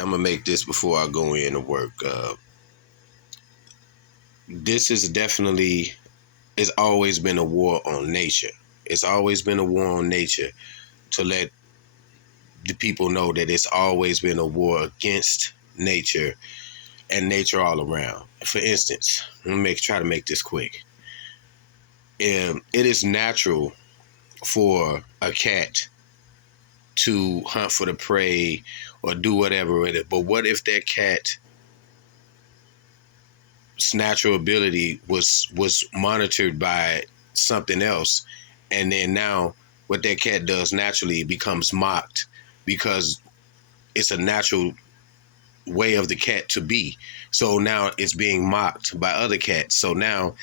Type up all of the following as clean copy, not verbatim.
I'm gonna make this before I go in to work. This is definitely, it's always been a war on nature. It's always been a war on nature to let the people know that it's always been a war against nature and nature all around. For instance, let me try to make this quick. It is natural for a cat to hunt for the prey or do whatever with it. But what if that cat's natural ability was monitored by something else, and then now what that cat does naturally becomes mocked because it's a natural way of the cat to be. So now it's being mocked by other cats. So now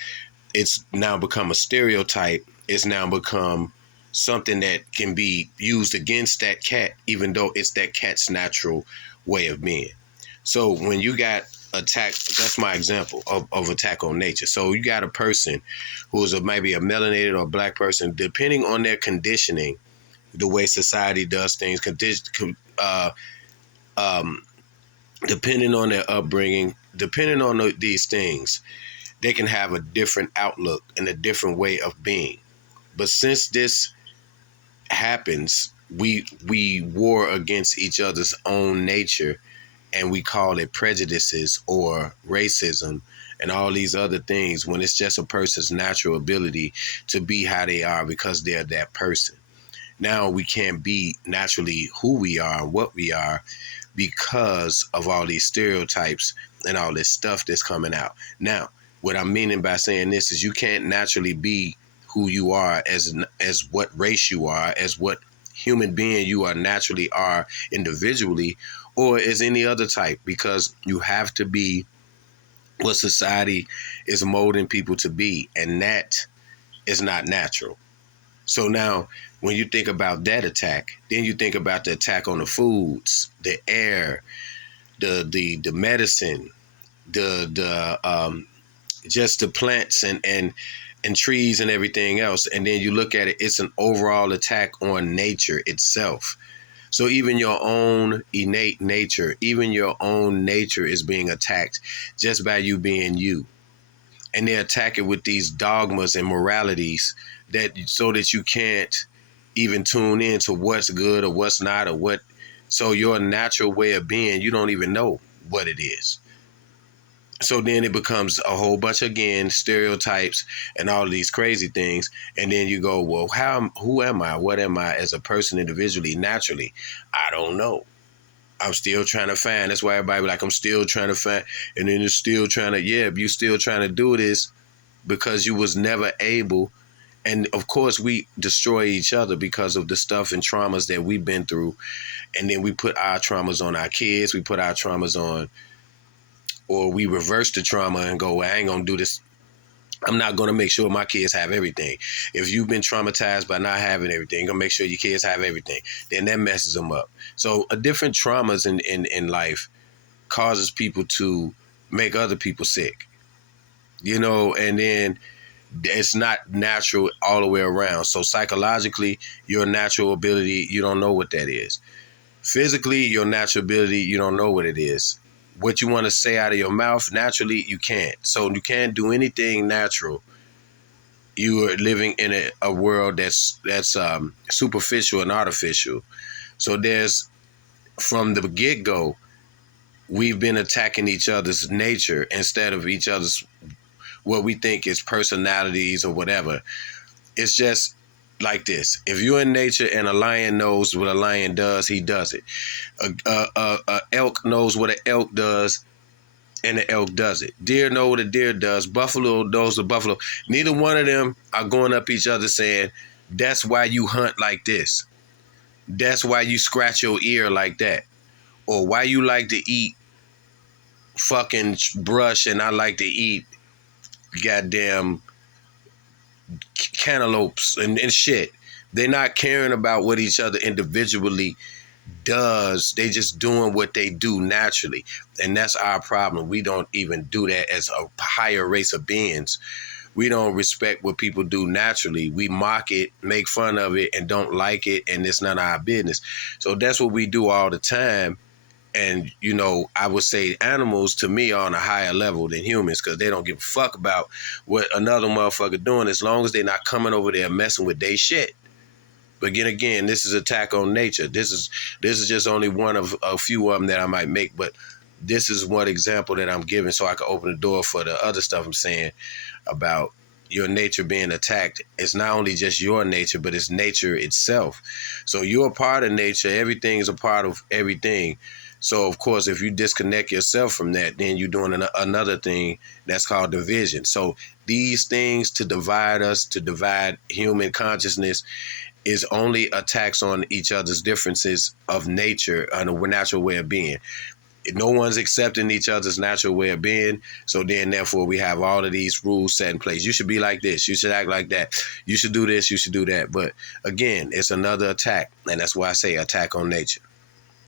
it's now become a stereotype. It's now become something that can be used against that cat, even though it's that cat's natural way of being. So when you got attack, that's my example of attack on nature. So you got a person who is maybe a melanated or a black person, depending on their conditioning, the way society does things, um, depending on their upbringing, depending on these things, they can have a different outlook and a different way of being. But since this happens, we war against each other's own nature, and we call it prejudices or racism and all these other things, when it's just a person's natural ability to be how they are because they're that person. Now we can't be naturally who we are and what we are because of all these stereotypes and all this stuff that's coming out. Now, what I'm meaning by saying this is you can't naturally be who you are as what race you are, as what human being you are naturally are individually, or as any other type, because you have to be what society is molding people to be, and that is not natural. So now when you think about that attack, then you think about the attack on the foods, the air, the medicine, the just the plants and trees and everything else. And then you look at it, it's an overall attack on nature itself. So even your own innate nature, even your own nature is being attacked just by you being you. And they attack it with these dogmas and moralities that so that you can't even tune in to what's good or what's not or what. So your natural way of being, you don't even know what it is. So then it becomes a whole bunch, again, stereotypes and all of these crazy things. And then you go, well, who am I? What am I as a person individually, naturally? I don't know. I'm still trying to find. That's why everybody be like, I'm still trying to find. And then you're still trying to, yeah, you still trying to do this because you was never able. And of course, we destroy each other because of the stuff and traumas that we've been through. And then we put our traumas on our kids. We put our traumas on, or we reverse the trauma and go, well, I ain't going to do this. I'm not going to make sure my kids have everything. If you've been traumatized by not having everything, you're going to make sure your kids have everything. Then that messes them up. So different traumas in life causes people to make other people sick, and then it's not natural all the way around. So psychologically, your natural ability, you don't know what that is. Physically, your natural ability, you don't know what it is. What you want to say out of your mouth, naturally, you can't. So you can't do anything natural. You are living in a world that's superficial and artificial. So from the get-go, we've been attacking each other's nature instead of each other's what we think is personalities or whatever. It's just like this. If you're in nature and a lion knows what a lion does, he does it. A elk knows what an elk does, and the elk does it. Deer know what a deer does. Buffalo knows the buffalo. Neither one of them are going up each other saying, that's why you hunt like this. That's why you scratch your ear like that. Or why you like to eat fucking brush and I like to eat goddamn cantaloupes and shit. They're not caring about what each other individually does. They just doing what they do naturally. And that's our problem. We don't even do that as a higher race of beings. We don't respect what people do naturally. We mock it, make fun of it, and don't like it, and it's none of our business. So that's what we do all the time. And, you know, I would say animals to me are on a higher level than humans because they don't give a fuck about what another motherfucker doing as long as they're not coming over there messing with their shit. But again, this is attack on nature. This is just only one of a few of them that I might make, but this is one example that I'm giving so I can open the door for the other stuff I'm saying about your nature being attacked. It's not only just your nature, but it's nature itself. So you're a part of nature. Everything is a part of everything. So, of course, if you disconnect yourself from that, then you're doing another thing that's called division. So these things to divide us, to divide human consciousness, is only attacks on each other's differences of nature and a natural way of being. No one's accepting each other's natural way of being. So then, therefore, we have all of these rules set in place. You should be like this. You should act like that. You should do this. You should do that. But again, it's another attack. And that's why I say attack on nature.